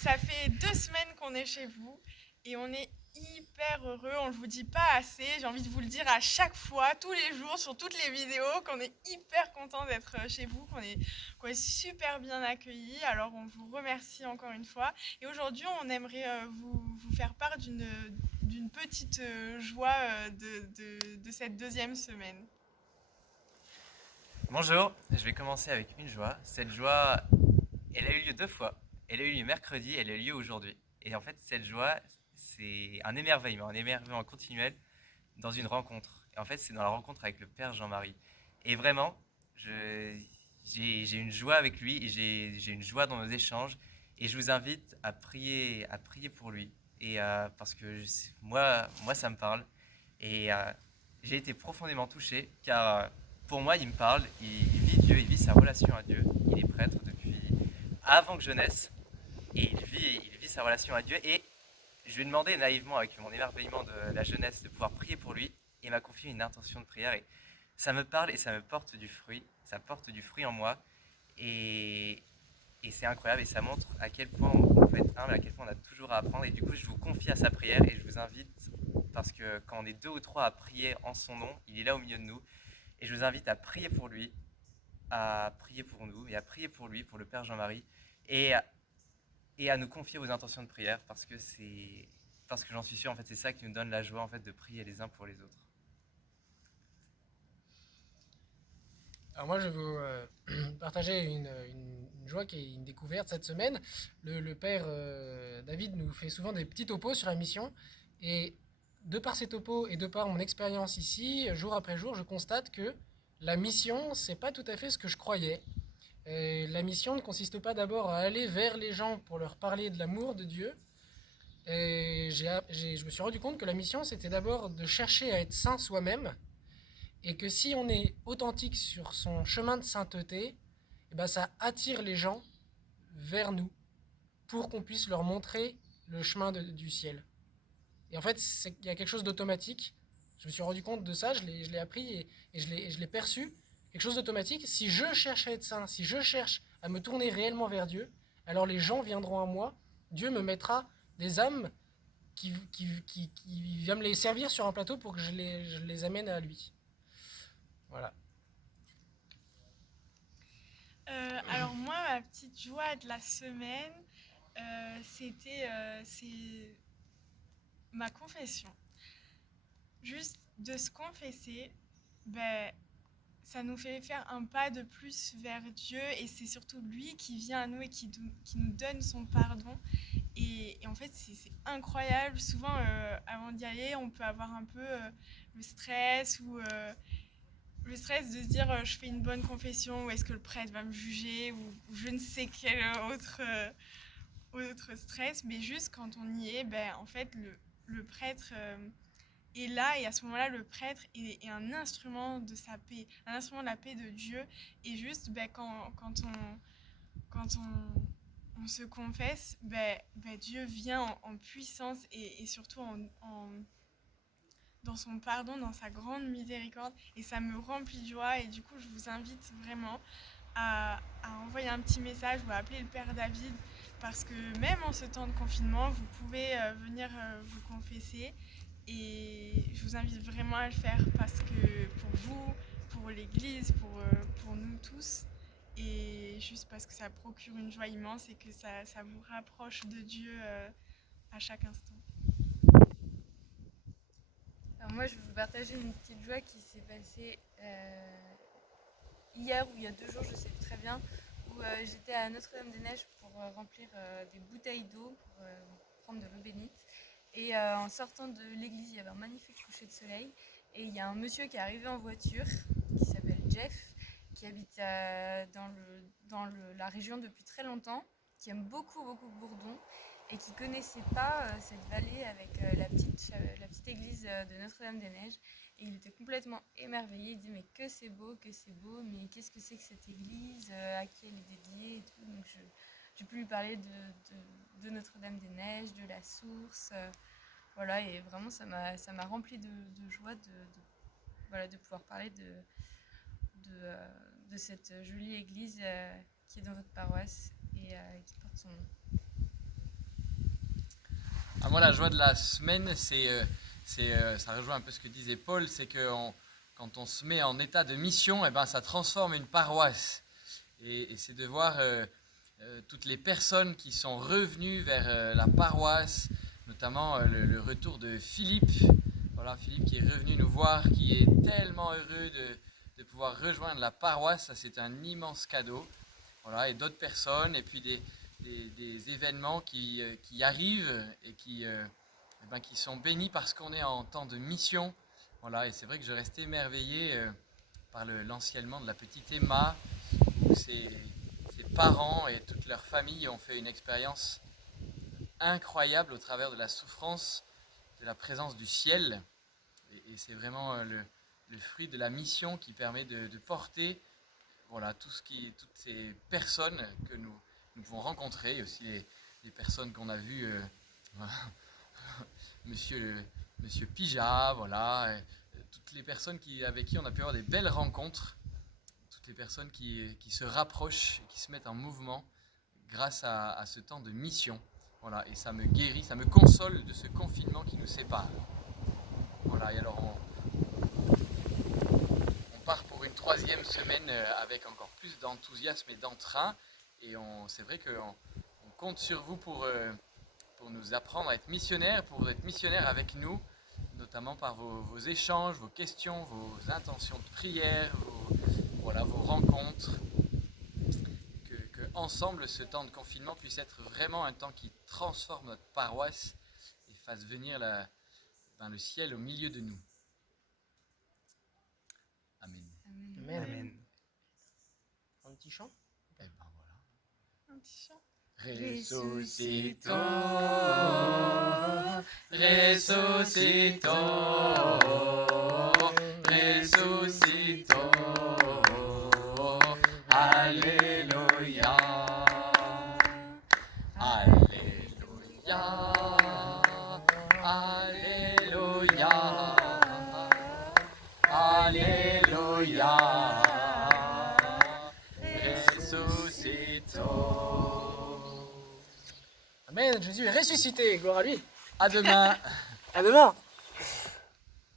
Ça fait 2 semaines qu'on est chez vous et on est hyper heureux. On ne vous dit pas assez. J'ai envie de vous le dire à chaque fois, tous les jours, sur toutes les vidéos, qu'on est hyper content d'être chez vous, qu'on est super bien accueillis. Alors on vous remercie encore une fois. Et aujourd'hui, on aimerait vous faire part d'une petite joie de cette 2e semaine. Bonjour, je vais commencer avec une joie. Cette joie, elle a eu lieu 2 fois. Elle a eu lieu mercredi, elle a eu lieu aujourd'hui. Et en fait, cette joie, c'est un émerveillement continuel dans une rencontre. Et en fait, c'est dans la rencontre avec le Père Jean-Marie. Et vraiment, j'ai une joie avec lui et j'ai une joie dans nos échanges. Et je vous invite à prier pour lui. Parce que moi, ça me parle. Et j'ai été profondément touché car pour moi, il me parle, il vit Dieu, il vit sa relation à Dieu. Il est prêtre depuis avant que je naisse et il vit sa relation à Dieu. Et je lui ai demandé naïvement, avec mon émerveillement de la jeunesse, de pouvoir prier pour lui. Et il m'a confié une intention de prière. Et ça me parle et ça me porte du fruit. Ça porte du fruit en moi. Et, et c'est incroyable. Et ça montre à quel point on peut être humble, à quel point on a toujours à apprendre. Et du coup, je vous confie à sa prière et je vous invite, parce que quand on est 2 ou 3 à prier en son nom, il est là au milieu de nous. Et je vous invite à prier pour lui, à prier pour nous et à prier pour lui, pour le Père Jean-Marie. Et et à nous confier vos intentions de prière parce que j'en suis sûr en fait c'est ça qui nous donne la joie en fait de prier les uns pour les autres. Alors moi, je vais vous partager une joie qui est une découverte cette semaine. Le père David nous fait souvent des petits topos sur la mission. Et de par ces topos et de par mon expérience ici, jour après jour, je constate que la mission, c'est pas tout à fait ce que je croyais. Et la mission ne consiste pas d'abord à aller vers les gens pour leur parler de l'amour de Dieu. Et je me suis rendu compte que la mission, c'était d'abord de chercher à être saint soi-même et que si on est authentique sur son chemin de sainteté, eh ben ça attire les gens vers nous pour qu'on puisse leur montrer le chemin du ciel. Et en fait, il y a quelque chose d'automatique. Je me suis rendu compte de ça, je l'ai appris et je l'ai perçu. Quelque chose d'automatique. Si je cherche à être saint, si je cherche à me tourner réellement vers Dieu, alors les gens viendront à moi. Dieu me mettra des âmes qui viennent me les servir sur un plateau pour que je les amène à lui. Voilà. Alors moi, ma petite joie de la semaine, c'est ma confession. Juste de se confesser, ben, ça nous fait faire un pas de plus vers Dieu et c'est surtout lui qui vient à nous et qui nous donne son pardon. Et en fait, c'est incroyable. Souvent, avant d'y aller, on peut avoir un peu le stress le stress de se dire je fais une bonne confession ou est-ce que le prêtre va me juger ou je ne sais quel autre stress. Mais juste quand on y est, ben, en fait, le prêtre est là et à ce moment-là, le prêtre est un instrument de sa paix, un instrument de la paix de Dieu. Et juste ben, quand on se confesse, ben, Dieu vient en puissance et surtout dans son pardon, dans sa grande miséricorde. Et ça me remplit de joie. Et du coup, je vous invite vraiment à envoyer un petit message ou à appeler le Père David. Parce que même en ce temps de confinement, vous pouvez venir vous confesser. Et je vous invite vraiment à le faire parce que pour vous, pour l'Église, pour nous tous, et juste parce que ça procure une joie immense et que ça vous rapproche de Dieu à chaque instant. Alors moi, je vais vous partager une petite joie qui s'est passée hier ou il y a 2 jours, je sais plus très bien, où j'étais à Notre-Dame-des-Neiges pour remplir des bouteilles d'eau pour prendre de l'eau bénite. Et en sortant de l'église, il y avait un magnifique coucher de soleil. Et il y a un monsieur qui est arrivé en voiture, qui s'appelle Jeff, qui habite la région depuis très longtemps, qui aime beaucoup, beaucoup Bourdon et qui connaissait pas cette vallée avec la petite église de Notre-Dame-des-Neiges. Et il était complètement émerveillé. Il dit mais que c'est beau, mais qu'est-ce que c'est que cette église, à qui elle est dédiée et tout. Donc j'ai pu lui parler de Notre-Dame-des-Neiges, de la source. Voilà, et vraiment ça m'a rempli de joie voilà, de pouvoir parler de cette jolie église qui est dans votre paroisse et qui porte son nom. Moi, la joie de la semaine, ça rejoint un peu ce que disait Paul, c'est que quand on se met en état de mission, eh ben, ça transforme une paroisse. Et c'est de voir toutes les personnes qui sont revenues vers la paroisse, notamment le retour de Philippe. Voilà, Philippe qui est revenu nous voir, qui est tellement heureux de pouvoir rejoindre la paroisse. Ça, c'est un immense cadeau. Voilà, et d'autres personnes, et puis des événements qui arrivent et qui sont bénis parce qu'on est en temps de mission. Voilà, et c'est vrai que je restais émerveillé par l'anciennement de la petite Emma, où ses parents et toute leur famille ont fait une expérience incroyable au travers de la souffrance, de la présence du ciel. Et c'est vraiment le fruit de la mission qui permet de porter voilà, toutes ces personnes que nous pouvons rencontrer, et aussi les personnes qu'on a vues, monsieur Pija, voilà, toutes les personnes avec qui on a pu avoir des belles rencontres, toutes les personnes qui se rapprochent, qui se mettent en mouvement grâce à ce temps de mission. Voilà, et ça me guérit, ça me console de ce confinement qui nous sépare. Voilà, et alors on part pour une 3e semaine avec encore plus d'enthousiasme et d'entrain. Et c'est vrai qu'on compte sur vous pour nous apprendre à être missionnaires, pour être missionnaires avec nous, notamment par vos échanges, vos questions, vos intentions de prière, vos rencontres. Que ensemble, ce temps de confinement puisse être vraiment un temps qui transforme notre paroisse et fasse venir le ciel au milieu de nous. Amen. Amen. Amen. Un petit chant. Et ben voilà. Un petit chant. Ressuscitons, ressuscitons, ressuscitons, Alléluia, Alléluia, Alléluia, Alléluia, ressuscitons. Amen, Jésus est ressuscité, gloire à lui. À demain. À demain.